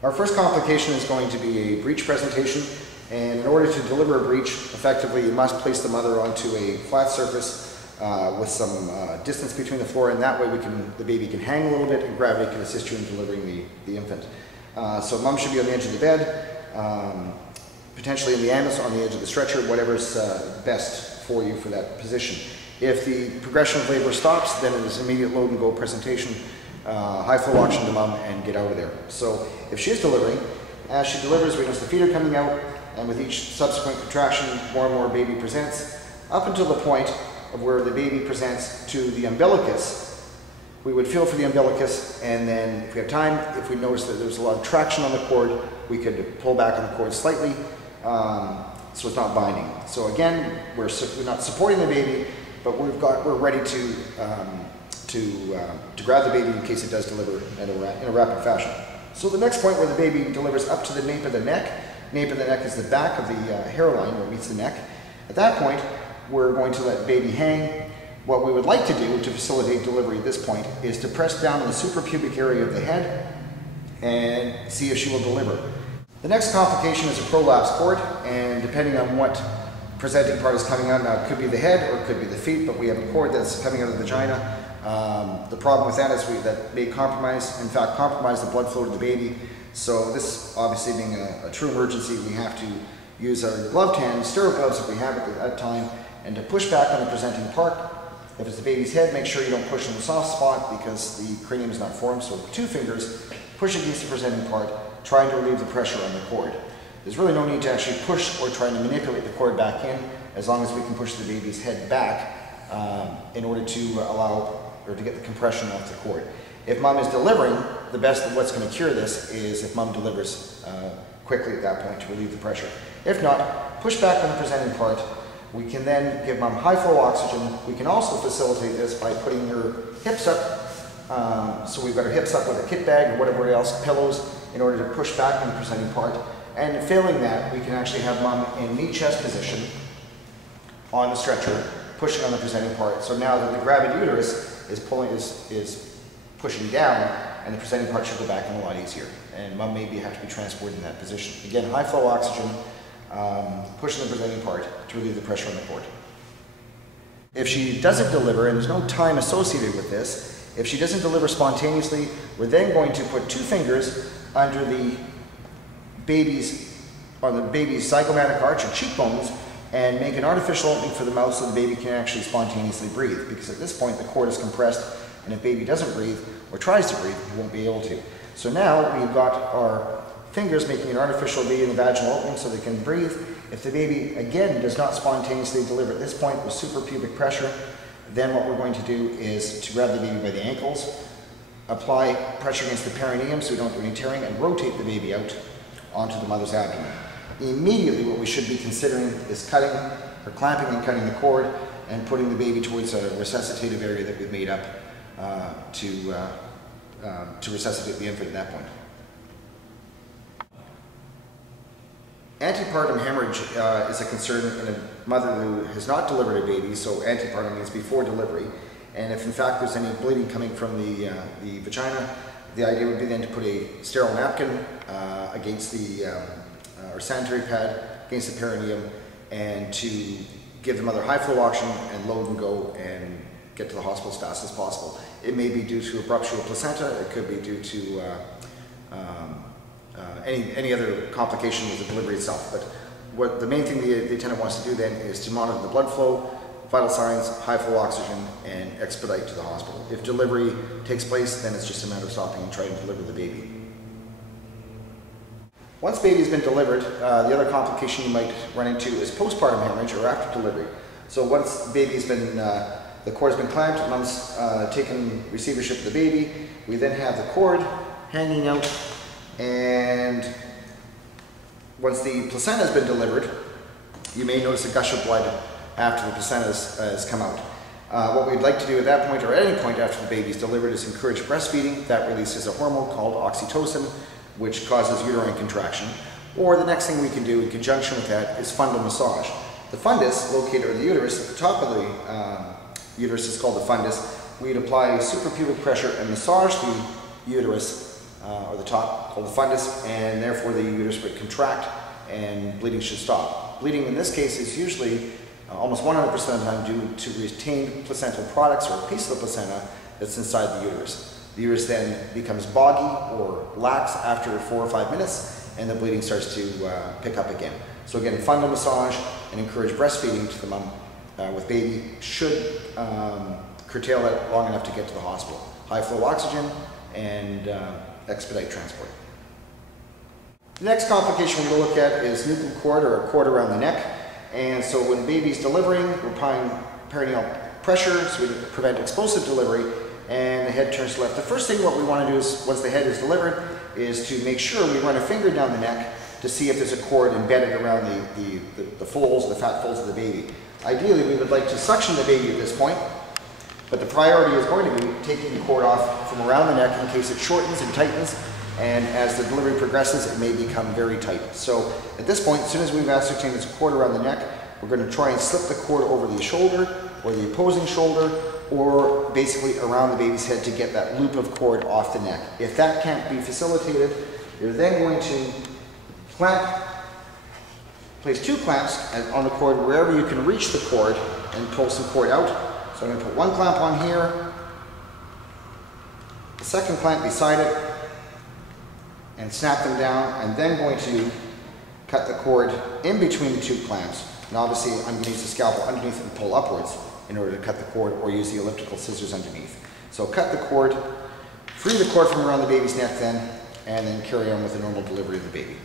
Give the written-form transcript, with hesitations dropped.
Our first complication is going to be a breech presentation, and in order to deliver a breech effectively, you must place the mother onto a flat surface with some distance between the floor, and that way the baby can hang a little bit and gravity can assist you in delivering the infant. So mom should be on the edge of the bed, potentially in the anus, on the edge of the stretcher, whatever's best for you for that position. If the progression of labor stops, then it is immediate load and go presentation, high flow oxygen to mom, and get out of there. So if she is delivering, as she delivers, we notice the feet are coming out, and with each subsequent contraction, more and more baby presents, up until the point of where the baby presents to the umbilicus. We would feel for the umbilicus, and then if we have time, if we notice that there's a lot of traction on the cord, we could pull back on the cord slightly so it's not binding. So again, we're not supporting the baby, but we're ready to grab the baby in case it does deliver in a rapid fashion. So the next point where the baby delivers up to the nape of the neck. Nape of the neck is the back of the hairline where it meets the neck. At that point, we're going to let baby hang. What we would like to do to facilitate delivery at this point is to press down on the suprapubic area of the head and see if she will deliver. The next complication is a prolapse cord, and depending on what presenting part is coming out, now it could be the head or it could be the feet, but we have a cord that's coming out of the vagina. The problem with that is that may compromise the blood flow to the baby. So this, obviously being a true emergency, we have to use our gloved hands, sterile gloves if we have it at that time, and to push back on the presenting part. If it's the baby's head, make sure you don't push in the soft spot because the cranium is not formed. So with 2 fingers, push against the presenting part, trying to relieve the pressure on the cord. There's really no need to actually push or try to manipulate the cord back in, as long as we can push the baby's head back in order to allow or to get the compression off the cord. If mom is delivering, the best of what's going to cure this is if mom delivers quickly at that point to relieve the pressure. If not, push back on the presenting part. We can then give mom high flow oxygen. We can also facilitate this by putting her hips up. So we've got her hips up with a kit bag or whatever else, pillows, in order to push back on the presenting part. And failing that, we can actually have mom in knee-chest position on the stretcher, pushing on the presenting part. So now that the gravid uterus is pushing down, and the presenting part should go back in a lot easier. And mom may have to be transported in that position. Again, high flow oxygen, pushing the presenting part to relieve the pressure on the cord. If she doesn't deliver, and there's no time associated with this, if she doesn't deliver spontaneously, we're then going to put 2 fingers under the baby's zygomatic arch or cheekbones and make an artificial opening for the mouth so the baby can actually spontaneously breathe, because at this point the cord is compressed, and if baby doesn't breathe or tries to breathe, he won't be able to. So now we've got our fingers making an artificial V in the vaginal opening so they can breathe. If the baby again does not spontaneously deliver at this point with suprapubic pressure, then what we're going to do is to grab the baby by the ankles, apply pressure against the perineum so we don't do any tearing, and rotate the baby out onto the mother's abdomen. Immediately what we should be considering is cutting or clamping and cutting the cord and putting the baby towards a resuscitative area that we've made up to resuscitate the infant at that point. Antepartum hemorrhage is a concern in a mother who has not delivered a baby, so antepartum means before delivery. And if in fact there's any bleeding coming from the vagina, the idea would be then to put a sterile napkin against or sanitary pad against the perineum, and to give the mother high flow oxygen and load and go and get to the hospital as fast as possible. It may be due to a rupture of placenta, it could be due to any other complication with the delivery itself. But what the main thing the attendant wants to do then is to monitor the blood flow, vital signs, high flow oxygen, and expedite to the hospital. If delivery takes place, then it's just a matter of stopping and trying to deliver the baby. Once baby's been delivered, the other complication you might run into is postpartum hemorrhage or after delivery. So once baby's been, the cord's been clamped, mom's taken receivership of the baby, we then have the cord hanging out, and once the placenta has been delivered, you may notice a gush of blood after the placenta has come out. What we'd like to do at that point, or at any point after the baby's delivered, is encourage breastfeeding. That releases a hormone called oxytocin, which causes uterine contraction. Or the next thing we can do in conjunction with that is fundal massage. The fundus, located over the uterus, at the top of the uterus is called the fundus. We'd apply suprapubic pressure and massage the uterus or the top, called the fundus, and therefore the uterus would contract and bleeding should stop. Bleeding in this case is usually almost 100% of the time due to retained placental products or a piece of the placenta that's inside the uterus. The uterus then becomes boggy or lax after 4 or 5 minutes, and the bleeding starts to pick up again. So again, fundal massage and encourage breastfeeding to the mom with baby should curtail that long enough to get to the hospital. High flow oxygen and expedite transport. The next complication we're going to look at is nuchal cord, or a cord around the neck. And so when baby's delivering, we're applying perineal pressure so we prevent explosive delivery, and the head turns to left. The first thing what we want to do is, once the head is delivered, is to make sure we run a finger down the neck to see if there's a cord embedded around the folds, the fat folds of the baby. Ideally, we would like to suction the baby at this point, but the priority is going to be taking the cord off from around the neck in case it shortens and tightens, and as the delivery progresses, it may become very tight. So at this point, as soon as we've ascertained there's a cord around the neck, we're going to try and slip the cord over the shoulder or the opposing shoulder, or basically around the baby's head to get that loop of cord off the neck. If that can't be facilitated, you're then going to place 2 clamps on the cord wherever you can reach the cord and pull some cord out. So I'm going to put 1 clamp on here, the second clamp beside it, and snap them down, and then going to cut the cord in between the 2 clamps. And obviously I'm going to use the scalpel underneath and pull upwards in order to cut the cord, or use the elliptical scissors underneath. So cut the cord, free the cord from around the baby's neck then, and then carry on with the normal delivery of the baby.